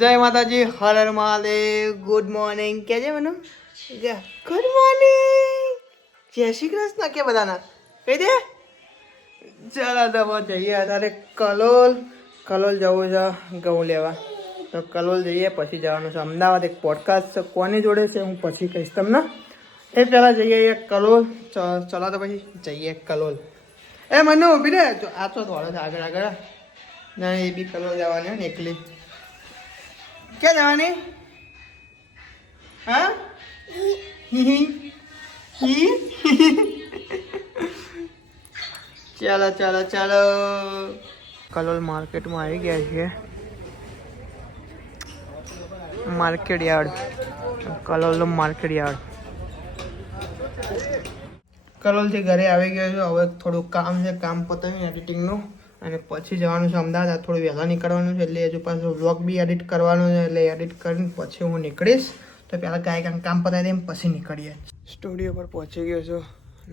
જય માતાજી, Har Har Mahadev. Good morning કે છે મનુ? ગુડ મોર્નિંગ, જય શ્રી કૃષ્ણ કે બધાના કહી દે. ચાલો તો જઈએ અત્યારે કલોલ જવું છે ઘઉં લેવા. તો કલોલ જઈએ, પછી જવાનું છે અમદાવાદ. એક પોડકાસ્ટ કોની જોડે છે હું પછી કહીશ તમને. એ પહેલાં જઈએ કલોલ. ચલો તો પછી જઈએ કલોલ. એ મને ઊભી રહે, આ તો દોડે છે આગળ આગળ. ના એ બી કલોલ જવાની હોય ને એકલી. ક્યાં જવાની? હા ચાલો ચાલો ચાલો. કલોલ માર્કેટમાં આવી ગયા છીએ. Market yard, Kalol market yard. કલોલથી ઘરે આવી ગયો છું. હવે થોડું કામ છે, કામ પતાવીને એડિટિંગનું, અને પછી જવાનું છે અમદાવાદ. થોડું વહેલા નીકળવાનું છે, એટલે હજુ પાછું વ્લોગ બી એડિટ કરવાનું છે. એટલે એડિટ કરીને પછી હું નીકળીશ. તો પહેલાં કાંઈ કામ પતાવી દઈએ પછી નીકળીએ. સ્ટુડિયો પર પહોંચી ગયો છું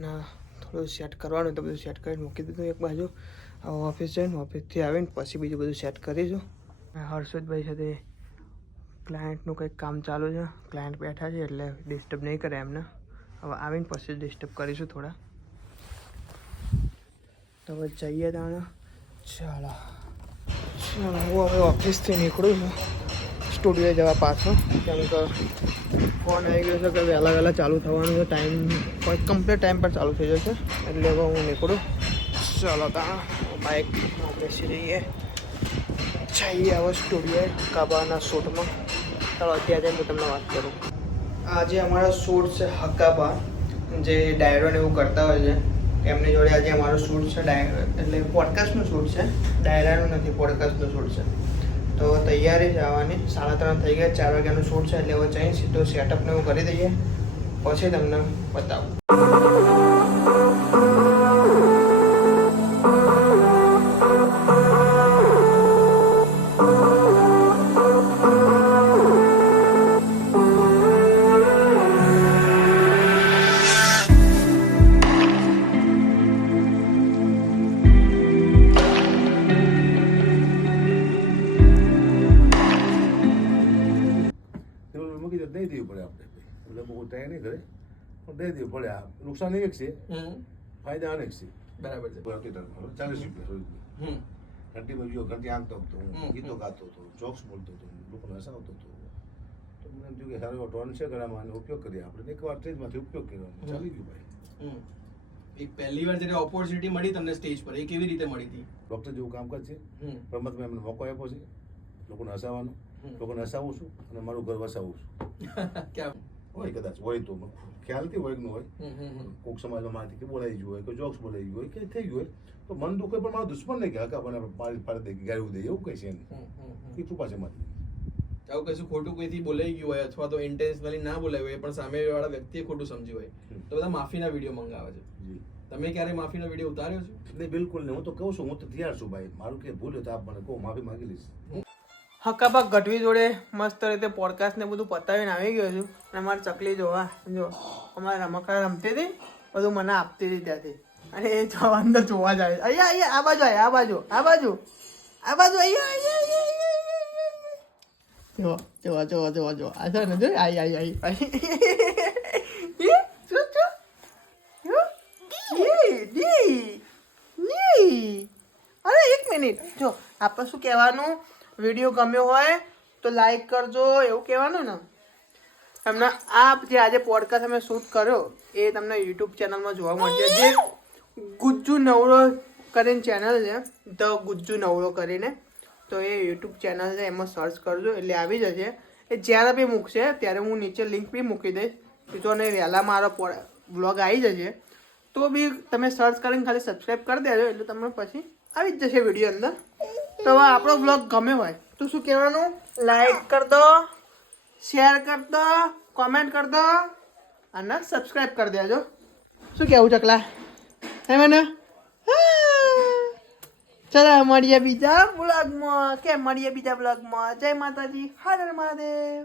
ના, થોડું સેટ કરવાનું તો બધું સેટ કરીને મૂકી દીધું એક બાજુ. હવે ઓફિસ જઈને ઓફિસથી આવીને પછી બીજું બધું સેટ કરીશું. હર્ષદભાઈ સાથે ક્લાયન્ટનું કંઈક કામ ચાલુ છે. ક્લાયન્ટ બેઠા છે એટલે ડિસ્ટર્બ નહીં કરે એમને. હવે આવીને પછી ડિસ્ટર્બ કરીશું થોડા. તો હવે જઈએ તાણે. ચાલો હું હવે ઓફિસથી નીકળું છું સ્ટુડિયો જવા પાછો. કેમ કે ફોન આવી ગયો છે કે વહેલા ચાલુ થવાનું છે. ટાઈમ કમ્પ્લીટ ટાઈમ પર ચાલુ થઈ જશે. એટલે હવે હું નીકળું. ચાલો તાણ બાઇક બેસી રહીએ. જઈએ હવે સ્ટુડિયો હક્કાબાના શૂટમાં. ચાલો અત્યારે હું તમને વાત કરું. આજે અમારો શૂટ છે હક્કાબા, જે ડાયરો ને એવું કરતા હોય છે એમની જોડે. આજે અમારો શૂટ છે ડાયરો, એટલે પોડકાસ્ટનું શૂટ છે, ડાયરાનું નથી, પોડકાસ્ટનું શૂટ છે. તો તૈયારી જ આવવાની. 3:30 થઈ ગયા, 4 વાગ્યાનું શૂટ છે. એટલે હવે જઈને સીધો સેટઅપને એવું કરી દઈએ, પછી તમને બતાવું. દઈ દેવું પડે આપણે, એટલે બહુ ટાઈમ નહીં કરે પણ દઈ દેવું પડે. આ નુકસાન એક છે, ફાયદા અનેક છે. બરાબર છે. 40 રૂપિયા ઘંટી માં ઘંટી આંકતો હતો, હું ગીતો ગાતો હતો, જોક્સ બોલતો હતો, લોકોને હસાવતો હતો. તો મને એમ થયું કે સારો એવો ટોન છે ગળામાં, ઉપયોગ કરીએ આપણે. એકવાર સ્ટેજમાંથી ઉપયોગ કર્યો, ચાલી ગયું ભાઈ. એક પહેલી વાર જ્યારે ઓપોર્ચ્યુનિટી મળી તમને સ્ટેજ પર, એ કેવી રીતે મળી હતી? ડોક્ટર જેવું કામકાજ છે. પ્રમોદભાઈ મને મોકો આપ્યો છે લોકોને હસાવવાનો. લોકોને હસાવું છું અને મારું ઘર વસાવું છું. ક્યાં હોય કદાચ, હોય તો ખ્યાલ નથી, હોય ન હોય. કોઈક સમાજમાં મારાથી કે બોલાઈ ગયું હોય, કોઈ જોક્સ બોલાઈ ગયું હોય, કે થઈ ગયું હોય તો મન દુઃખ હોય, પણ મારો દુશ્મન નહીં કે હકા મને પાડી ફાડી દે, ગાળું દે, એવું કઈ છે નહીં. એ કૃપા છે મારી. આવું કશું ખોટું કોઈથી બોલાઈ ગયું હોય અથવા તો ઇન્ટેન્શનલી ના બોલાયું હોય પણ સામેવાળા વ્યક્તિએ ખોટું સમજ્યું હોય તો બધા માફીના વિડીયો મંગાવે છે. તમે ક્યારે માફીનો વિડીયો ઉતાર્યો છે? નહીં, બિલકુલ નહીં. હું તો કહું છું, હું તો તૈયાર છું ભાઈ. મારું કે ભૂલ હોય તો આપ મને કહો, માફી માંગી લઈશ. હક્કાબા ગઢવી જોડે મસ્ત રીતે પોડકાસ્ટ ને બધું પતાવીને આવી ગયો છું. અને અમારી ચકલી જોવા, જો અમારે રમકડા રમતી હતી, બધું મને આપતી હતી ત્યાંથી. અને એ જો અંદર જોવા જાય, અહીંયા આ બાજુ આવે, આ બાજુ અહીંયા જો આ છે ને, જો આઈ અરે એક મિનિટ, જો આપણે શું કહેવાનું, વિડીયો ગમ્યો હોય તો લાઈક કરજો એવું કહેવાનું ને. તમને આ જે આજે પોડકાસ્ટ અમે શૂટ કર્યો એ તમને યુટ્યુબ ચેનલમાં જોવા મળશે. જે ગુજ્જુ નવરો કરીને ચેનલ છે, ધ ગુજ્જુ નવરો કરીને. તો એ યુટ્યુબ ચેનલ છે, એમાં સર્ચ કરજો એટલે આવી જશે. એ જ્યારે બી મૂકશે ત્યારે હું નીચે લિંક બી મૂકી દઈશ. તો ને વહેલા મારો વ્લોગ આવી જશે તો બી તમે સર્ચ કરીને ખાલી સબસ્ક્રાઈબ કરી દેજો, એટલે તમને પછી આવી જ જશે વિડીયો અંદર. તો હવે આપણો બ્લોગ ગમે હોય તો શું કહેવાનું, લાઈક કરી દો, શેર કરી દો, કોમેન્ટ કરી દો અને સબસ્ક્રાઈબ કરી દેજો. શું કહેવું ચકલા? હે મને ચલો મળીએ બીજા બ્લોગમાં. જય માતાજી, હર હર મહાદેવ.